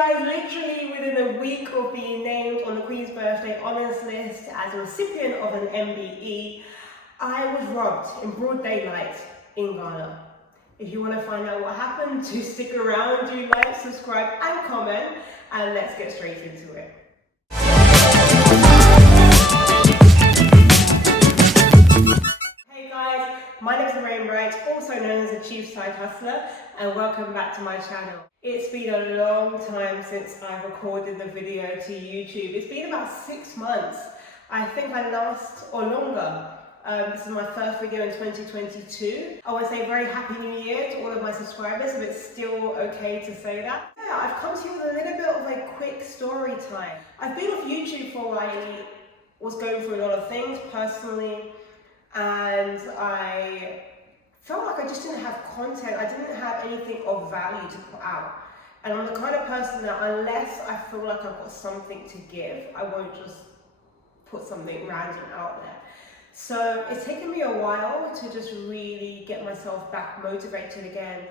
guys, literally within a week of being named on the Queen's Birthday Honours List as a recipient of an MBE, I was robbed in broad daylight in Ghana. If you want to find out what happened, do stick around, do like, subscribe and comment, and let's get straight into it. Hey guys, my name is Lorraine Bright, also known as the Chief Side Hustler, and welcome back to my channel. It's been a long time since I recorded the video to YouTube. It's been about 6 months. I think I last, or longer. This is my first video in 2022. I want to say a very happy new year to all of my subscribers, if it's still okay to say that. Yeah, I've come to you with a little bit of a quick story time. I've been off YouTube for a while. I was going through a lot of things personally, and I felt like I just didn't have content. I didn't have anything of value to put out. And I'm the kind of person that unless I feel like I've got something to give, I won't just put something random out there. So it's taken me a while to just really get myself back motivated again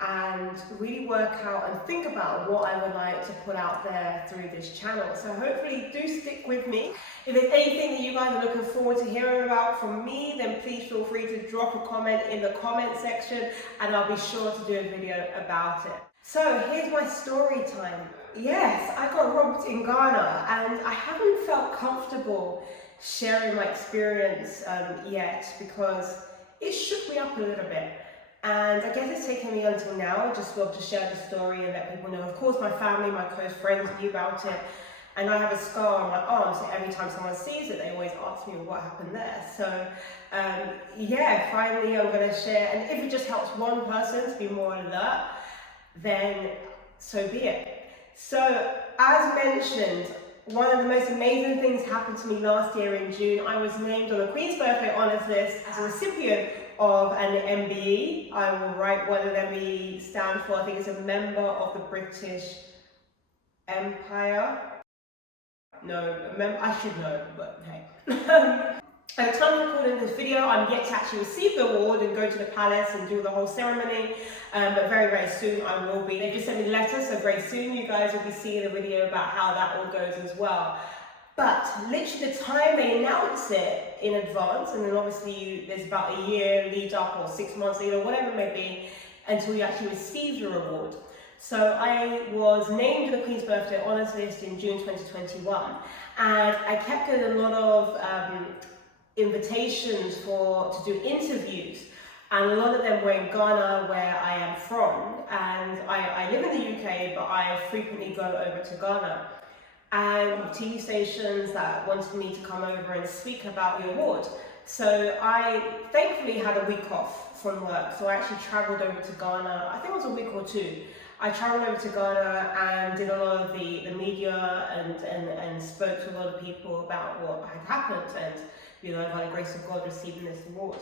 and really work out and think about what I would like to put out there through this channel. So hopefully do stick with me. If there's anything that you guys are looking forward to hearing about from me, then please feel free to drop a comment in the comment section and I'll be sure to do a video about it. So here's my story time. Yes, I got robbed in Ghana and I haven't felt comfortable sharing my experience yet because it shook me up a little bit. And I guess it's taken me until now just to be able to share the story and let people know. Of course, my family, my close friends knew about it. And I have a scar on my arm, so every time someone sees it, they always ask me what happened there. So yeah, finally I'm gonna share. And if it just helps one person to be more alert, then so be it. So as mentioned, one of the most amazing things happened to me last year in June. I was named on the Queen's Birthday Honours List as a recipient of an MBE. I will write what an MBE stands for. I think it's a member of the British Empire. No, I should know, but hey. At the time of recording this video, I'm yet to actually receive the award and go to the palace and do the whole ceremony, but very, very soon I will be. They just sent me the letter, so very soon you guys will be seeing a video about how that all goes as well. But literally the time they announce it in advance, and then obviously there's about a year lead up or 6 months lead or whatever it may be, until you actually receive your award. So I was named in the Queen's Birthday Honours List in June 2021, and I kept getting a lot of invitations to do interviews, and a lot of them were in Ghana, where I am from, and I live in the UK, but I frequently go over to Ghana, and TV stations that wanted me to come over and speak about the award. So I thankfully had a week off from work, so I actually travelled over to Ghana. I think it was a week or two. I travelled over to Ghana and did a lot of the media and spoke to a lot of people about what had happened, and you know, by the grace of God, receiving this award.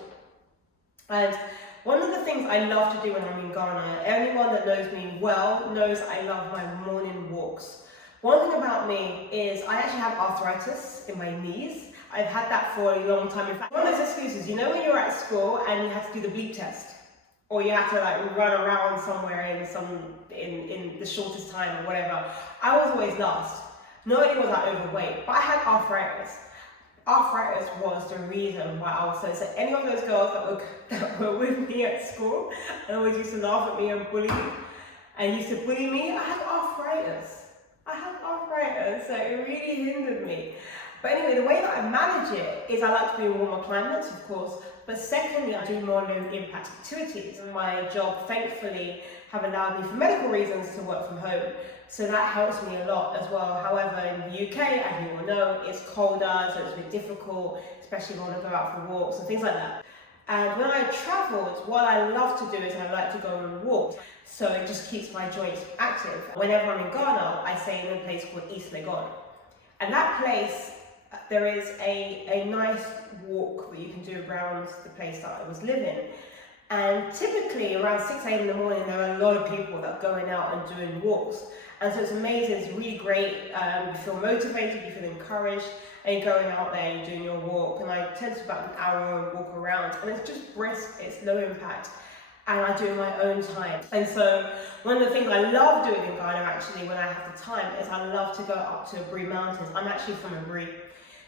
And one of the things I love to do when I'm in Ghana, anyone that knows me well knows I love my morning walks. One thing about me is I actually have arthritis in my knees. I've had that for a long time. In fact, one of those excuses, you know when you're at school and you have to do the bleep test, or you have to like run around somewhere in the shortest time or whatever. I was always last. Not only was I overweight, but I had arthritis. Arthritis was the reason why I was so any of those girls that were with me at school and always used to laugh at me and bully me and used to bully me, I had arthritis. So it really hindered me. But anyway, the way that I manage it is I like to be in warmer climates, of course, but secondly, I do more low impact activities. My job, thankfully, have allowed me for medical reasons to work from home. So that helps me a lot as well. However, in the UK, as you all know, it's colder, so it's a bit difficult, especially when I go out for walks and things like that. And when I travelled, what I love to do is I like to go on walks. So it just keeps my joints active. Whenever I'm in Ghana, I stay in a place called East Legon. And that place, there is a nice walk that you can do around the place that I was living. And typically around 6 a.m. in the morning, there are a lot of people that are going out and doing walks. And so it's amazing, it's really great. You feel motivated, you feel encouraged, and you're going out there, you're doing your walk. And I tend to about an hour walk around, and it's just brisk, it's low impact. and I do it in my own time. And so one of the things I love doing in Ghana actually when I have the time is I love to go up to Aburi Mountains. I'm actually from Aburi.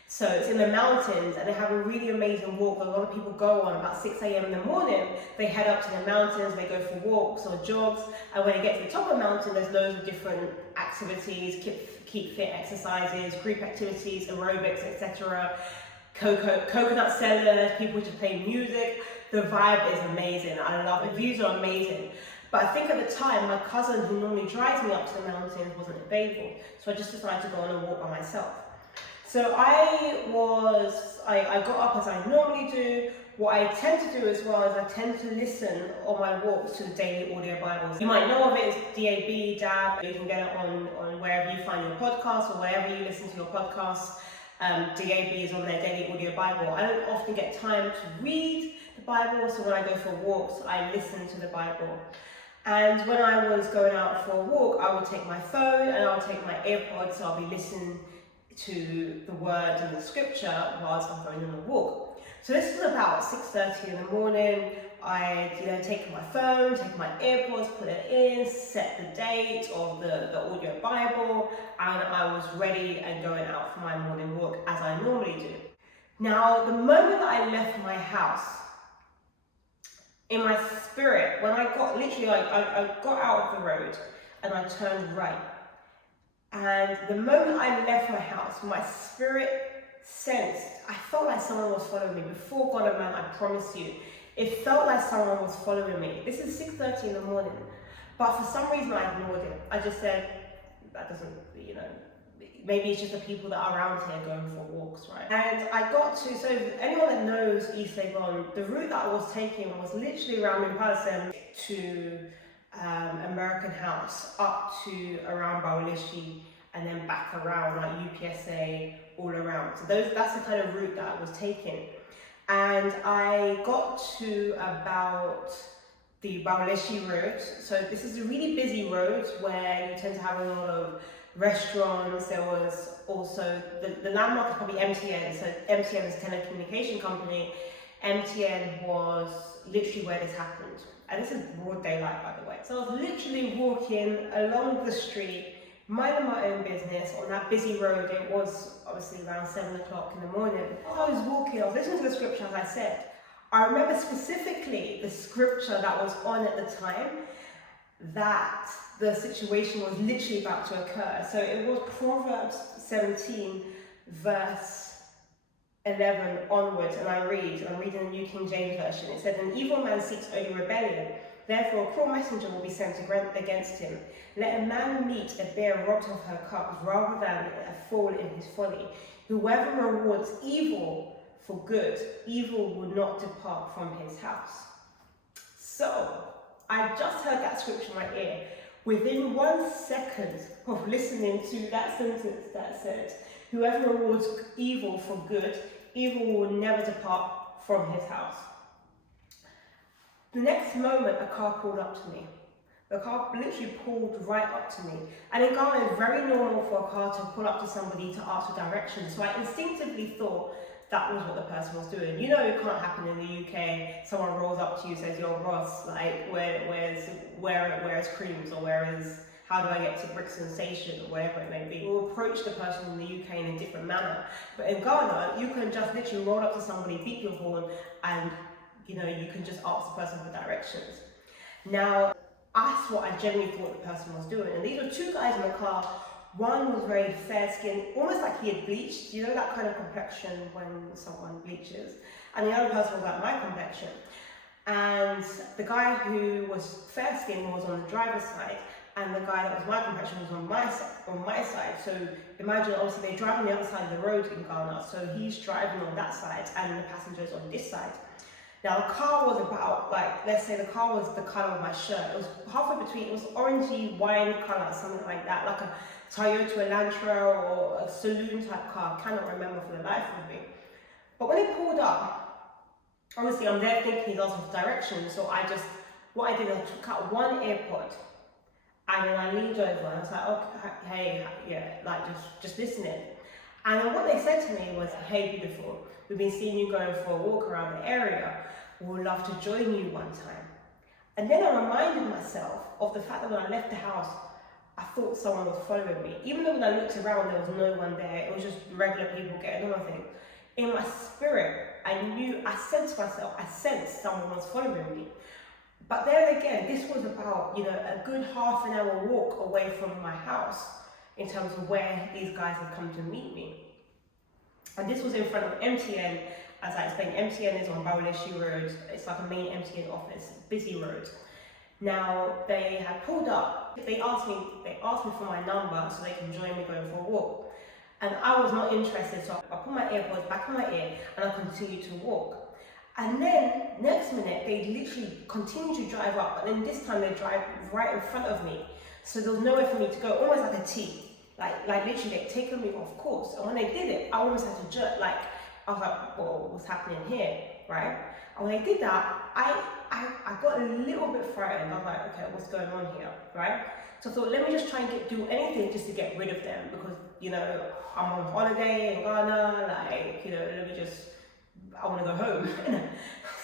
So it's in the mountains and they have a really amazing walk that a lot of people go on about 6 a.m. in the morning. They head up to the mountains, they go for walks or jogs, and when they get to the top of the mountain, there's loads of different activities, keep fit exercises, group activities, aerobics, etc. Coconut sellers, people just play music. The vibe is amazing. I love it. The views are amazing. But I think at the time, my cousin who normally drives me up to the mountains wasn't available. So I just decided to go on a walk by myself. So I got up as I normally do. What I tend to do as well is I tend to listen on my walks to the Daily Audio Bibles. You might know of it as DAB, DAB. You can get it on wherever you find your podcasts or wherever you listen to your podcasts. DAB is on their Daily Audio Bible. I don't often get time to read the Bible, so when I go for walks, I listen to the Bible. And when I was going out for a walk, I would take my phone and I would take my AirPods, so I'll be listening to the word and the scripture whilst I'm going on a walk. So this is about 6:30 in the morning. I take my phone, take my AirPods, put it in, set the date of the audio Bible, and I was ready and going out for my morning walk as I normally do. Now, the moment that I left my house, in my spirit, when I got I got out of the road and I turned right. And the moment I left my house, my spirit sensed, I felt like someone was following me. Before God and man, I promise you, it felt like someone was following me. This is 6:30 in the morning, but for some reason I ignored it. I just said, that doesn't, maybe it's just the people that are around here going for walks, right? And I got to, so anyone that knows East Legon, the route that I was taking was literally around Mpasem to American House, up to around Baulishi, and then back around like UPSA, all around. So that's the kind of route that I was taking. And I got to about the Baulishi road. So this is a really busy road where you tend to have a lot of restaurants. There was also, the landmark is probably MTN. So MTN is a telecommunication company. MTN was literally where this happened. And this is broad daylight, by the way. So I was literally walking along the street, minding my own business on that busy road. It was obviously around 7 o'clock in the morning. As I was walking, I was listening to the scripture, as I said. I remember specifically the scripture that was on at the time, that the situation was literally about to occur. So it was Proverbs 17, verse 11 onwards, and I'm reading the New King James Version. It said, "An evil man seeks only rebellion, therefore a cruel messenger will be sent against him. Let a man meet a bear robbed of her cubs rather than a fool in his folly. Whoever rewards evil for good, evil will not depart from his house." So I just heard that scripture in my ear. Within 1 second of listening to that sentence that said, "Whoever rewards evil for good, evil will never depart from his house." The next moment, a car pulled up to me. The car literally pulled right up to me. And in Ghana, it's very normal for a car to pull up to somebody to ask for directions. So I instinctively thought that was what the person was doing. You know, it can't happen in the UK. Someone rolls up to you, says, "Yo, Ross, like, where's Creams, or how do I get to Brixton Station," or whatever it may be. We'll approach the person in the UK in a different manner. But in Ghana, you can just literally roll up to somebody, beat your horn, and you can just ask the person for directions. Now, that's what I genuinely thought the person was doing. And these were two guys in the car. One was very fair-skinned, almost like he had bleached. You know that kind of complexion when someone bleaches? And the other person was like my complexion. And the guy who was fair-skinned was on the driver's side, and the guy that was my complexion was on my side. So imagine, obviously, they drive on the other side of the road in Ghana, so he's driving on that side, and the passenger's on this side. Now, the car was about, let's say the car was the colour of my shirt. It was halfway between, it was orangey wine colour, something like that, like a Toyota Elantra or a saloon type car. I cannot remember for the life of me. But when he pulled up, obviously I'm there thinking he's asking for directions, so what I did, I took out one AirPod, and then I leaned over and I was like, "Okay, hey, yeah, just listening." And then what they said to me was, "Hey, beautiful, we've been seeing you going for a walk around the area. We would love to join you one time." And then I reminded myself of the fact that when I left the house, I thought someone was following me. Even though when I looked around, there was no one there. It was just regular people getting on with things. In my spirit, I sensed myself, I sensed someone was following me. But there again, this was about, a good half an hour walk away from my house in terms of where these guys had come to meet me. And this was in front of MTN. As I explained, MTN is on Bawaleshi Road. It's like a main MTN office, busy road. Now, they had pulled up. They asked me for my number so they can join me going for a walk. And I was not interested, so I put my AirPods back in my ear and I continued to walk. And then, next minute, they literally continued to drive up, but then this time they drive right in front of me. So there was nowhere for me to go, almost like a T. Like literally they'd taken me off course. And when they did it, I almost had to jerk, I was like, well, what's happening here, right? And when they did that, I got a little bit frightened. I was like, okay, what's going on here, right? So I thought, let me just try and do anything just to get rid of them because, I'm on holiday in Ghana, I want to go home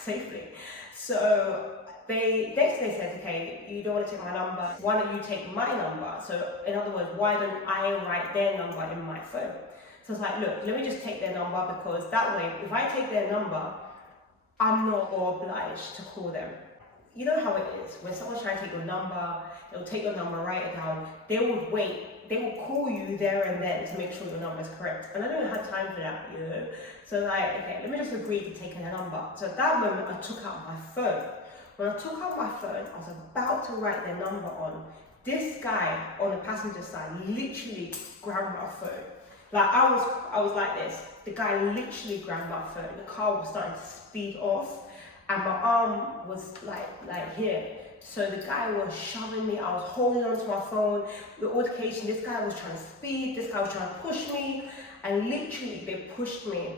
safely. So next they said, okay, you don't want to take my number, why don't you take my number? So in other words, why don't I write their number in my phone? So I was like, look, let me just take their number because that way, if I take their number, I'm not obliged to call them. You know how it is, when someone's trying to take your number, they'll take your number, write it down, they will wait, they will call you there and then to make sure the number is correct. And I don't have time for that, So okay, let me just agree to taking a number. So at that moment, I took out my phone. When I took out my phone, I was about to write their number on. This guy on the passenger side literally grabbed my phone. I was like this. The guy literally grabbed my phone. The car was starting to speed off. And my arm was like here. So the guy was shoving me, I was holding onto my phone. The altercation, this guy was trying to speed, this guy was trying to push me, and literally they pushed me.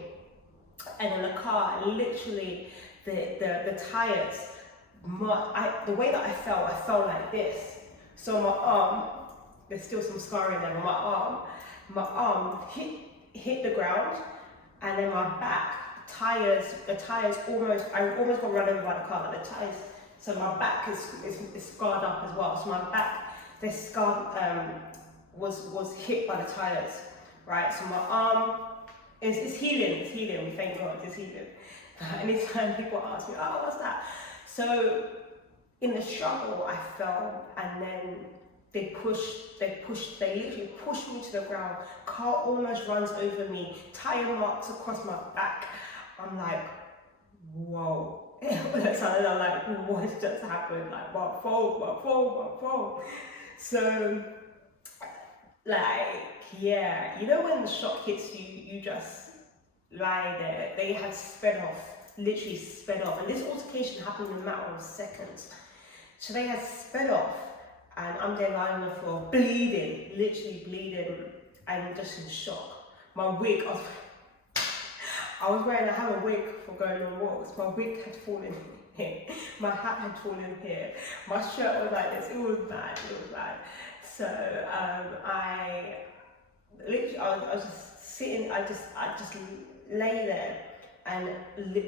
And in the car, literally, the tires, the way that I fell like this. So my arm, there's still some scarring there, but my arm hit the ground, and then my back, the tires I almost got run over by the car, the tires, so my back is scarred up as well. So my back, the scar was hit by the tires, right? So my arm is healing, thank God, it's healing. Anytime people ask me, oh, what's that? So in the struggle, I fell, and then they literally pushed me to the ground. Car almost runs over me, tire marks across my back. I'm like, whoa. I'm like, what just happened? Like, my phone. So, yeah, when the shock hits you, you just lie there. They had literally sped off. And this altercation happened in a matter of seconds. So they had sped off, and I'm there lying on the floor, bleeding, literally bleeding, and just in shock. My wig, I have a wig for going on walks. My wig had fallen here. My hat had fallen here. My shirt was like this. It was bad. So I was just sitting. I just lay there, and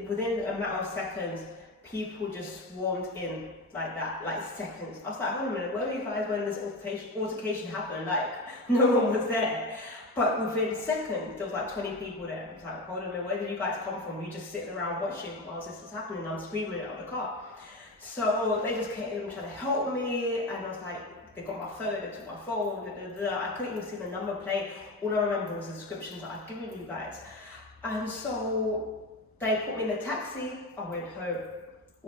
within a matter of seconds, people just swarmed in like that, like seconds. I was like, hold a minute, where were you guys when this altercation happened? Like, no one was there. But within seconds, there was like 20 people there. I was like, hold on a minute, where did you guys come from? You just sitting around watching whilst this was happening. I'm screaming out of the car. So they just came in trying to help me, and I was like, they got my phone, they took my phone, I couldn't even see the number plate. All I remember was the descriptions that I'd given you guys. And so they put me in a taxi. I went home. I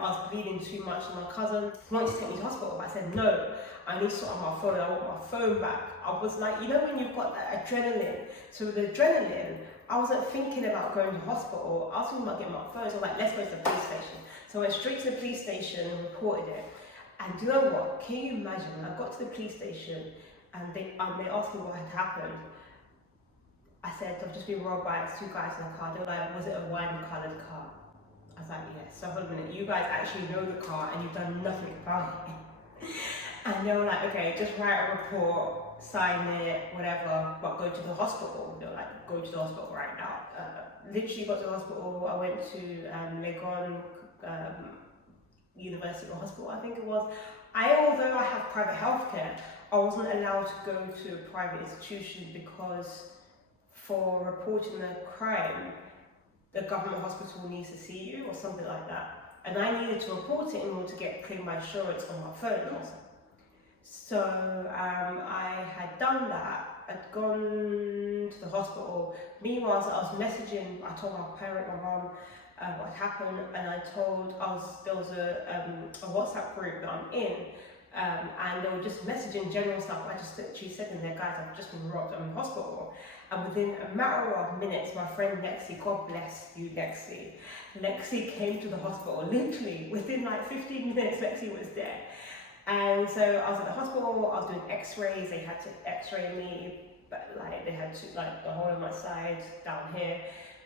was bleeding too much, and my cousin wanted to take me to hospital, but I said no, I need to sort out my phone, I want my phone back. I was like, when you've got that adrenaline. So with the adrenaline, I wasn't thinking about going to hospital, I was thinking about getting my phone. So I was like, let's go to the police station. So I went straight to the police station and reported it. And do you know what? Can you imagine when I got to the police station and they asked me what had happened? I said, I've just been robbed by 2 guys in a car. They were like, was it a wine-coloured car? I was like, yes. So hold a minute, you guys actually know the car and you've done nothing about it. And they were like, okay, just write a report, sign it, whatever, but go to the hospital. They were like, go to the hospital right now. Literally got to the hospital. I went to Legon University or hospital, I think it was. Although I have private healthcare, I wasn't allowed to go to a private institution because for reporting a crime, the government hospital needs to see you or something like that. And I needed to report it in order to get claimed by insurance on my phone also. So I had done that. I'd gone to the hospital. Meanwhile, so I was messaging. I told my parent, my mum, what had happened, and there was a WhatsApp group that I'm in, and they were just messaging general stuff. I just literally said in there, guys, I've just been robbed. I'm in hospital. And within a matter of minutes, my friend Lexi, God bless you, Lexi came to the hospital. Literally within like 15 minutes, Lexi was there. And so I was at the hospital, I was doing x-rays, they had to x-ray me, but like they had to like the whole of my side down here.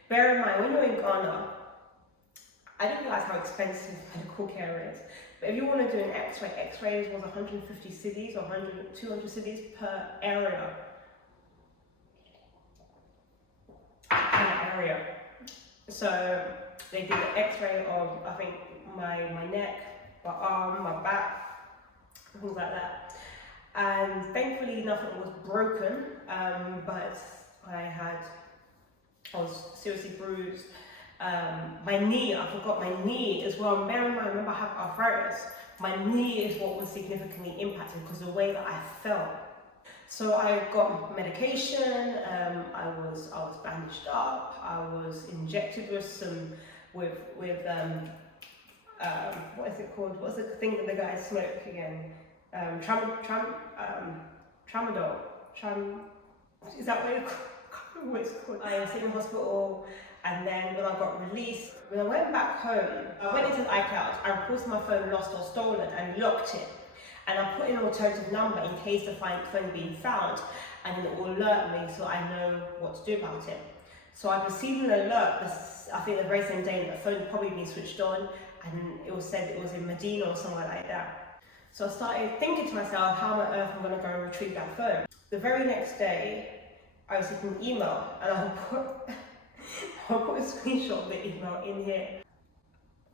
Bear in mind, when you're in Ghana, I didn't realize how expensive medical care is. But if you want to do an x-ray, x-rays was 150 cedis or 200 cedis per area. So they did an x-ray of, I think, my neck, my arm, my back, things like that. And thankfully nothing was broken, but I was seriously bruised. My knee, I forgot my knee as well. Bear in mind, remember I have arthritis. My knee is what was significantly impacted because of the way that I fell. So I got medication, I was bandaged up, I was injected with what is it called? What's the thing that the guys smoke again? Tramadol. Is that what it's called? I was in hospital, and then when I got released, when I went back home, I went into iCloud, I reported my phone lost or stolen and locked it. And I put in an alternative number in case the phone being found, and then it will alert me so I know what to do about it. So I received an alert, I think the very same day, that the phone had probably been switched on, and it was said it was in Medina or somewhere like that. So I started thinking to myself, how on earth am I going to go and retrieve that phone? The very next day, I received an email, and I'll put a screenshot of the email in here.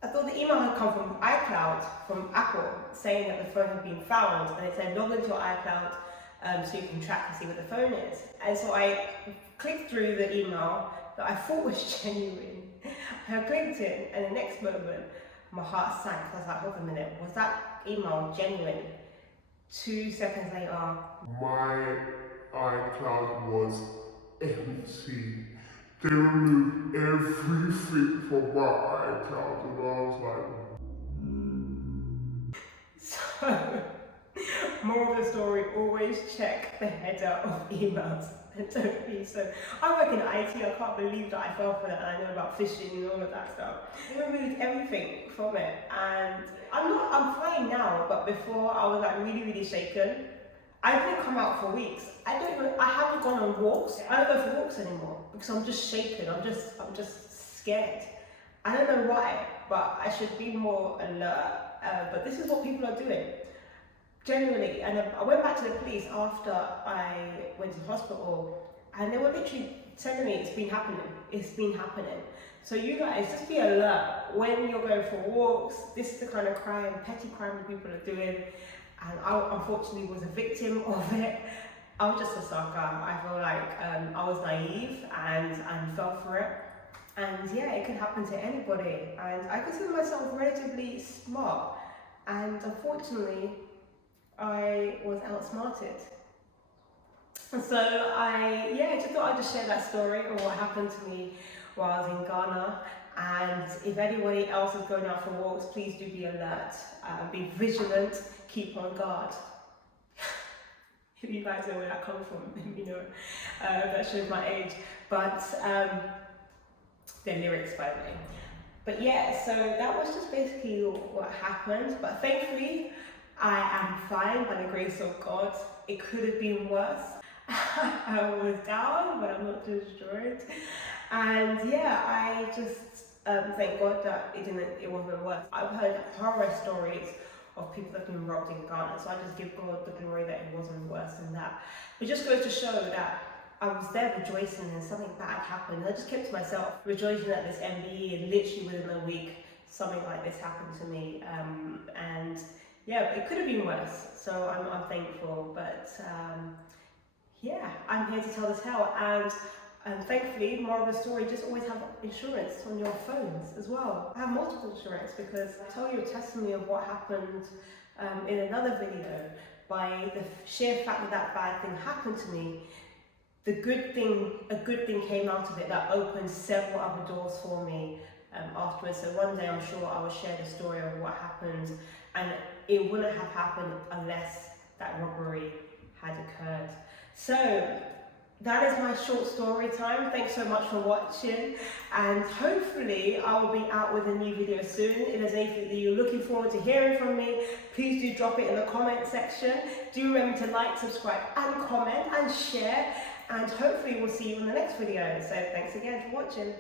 I thought the email had come from iCloud, from Apple, saying that the phone had been found, and it said log into your iCloud so you can track and see where the phone is. And so I clicked through the email that I thought was genuine. I clicked it, and the next moment, my heart sank. I was like, hold on a minute, was that email genuine? 2 seconds later, my iCloud was empty. They removed everything from my iCloud, and I was like, So, moral of the story, always check the header of emails and don't be so. I work in IT, I can't believe that I fell for that, and I know about phishing and all of that stuff. They removed everything from it, and I'm fine now, but before I was like really shaken. I didn't come out for weeks. I haven't gone on walks. I don't go for walks anymore because I'm just shaken. I'm just scared. I don't know why, but I should be more alert. But this is what people are doing, generally. And I went back to the police after I went to the hospital, and they were literally telling me it's been happening. So you guys, just be alert when you're going for walks. This is the kind of crime, petty crime that people are doing. And I unfortunately was a victim of it. I was just a sucker. I feel like I was naive and fell for it. And yeah, it can happen to anybody. And I consider myself relatively smart. And unfortunately, I was outsmarted. And so I just thought I'd just share that story of what happened to me while I was in Ghana. And if anybody else is going out for walks, please do be alert, be vigilant, keep on guard. If you guys know where that comes from, you know, that shows my age. But they're lyrics, by the way. But yeah, so that was just basically what happened. But thankfully, I am fine by the grace of God. It could have been worse. I was down, but I'm not destroyed. And yeah, I just thank God that it wasn't worse. I've heard horror stories of people that have been robbed in Ghana, so I just give God the glory that it wasn't worse than that. It just goes to show that I was there rejoicing and something bad happened. I just kept to myself, rejoicing at this MBE, and literally within a week, something like this happened to me. And yeah, it could have been worse. So I'm thankful, but yeah, I'm here to tell the tale. And thankfully, moral of the story, just always have insurance on your phones as well. I have multiple insurance because I tell you a testimony of what happened in another video. By the sheer fact that that bad thing happened to me, a good thing came out of it that opened several other doors for me afterwards. So one day I'm sure I will share the story of what happened, and it wouldn't have happened unless that robbery had occurred. So that is my short story time. Thanks so much for watching, and hopefully I will be out with a new video soon. If there's anything that you're looking forward to hearing from me, please do drop it in the comment section. Do remember to like, subscribe and comment and share, and hopefully we'll see you in the next video. So thanks again for watching.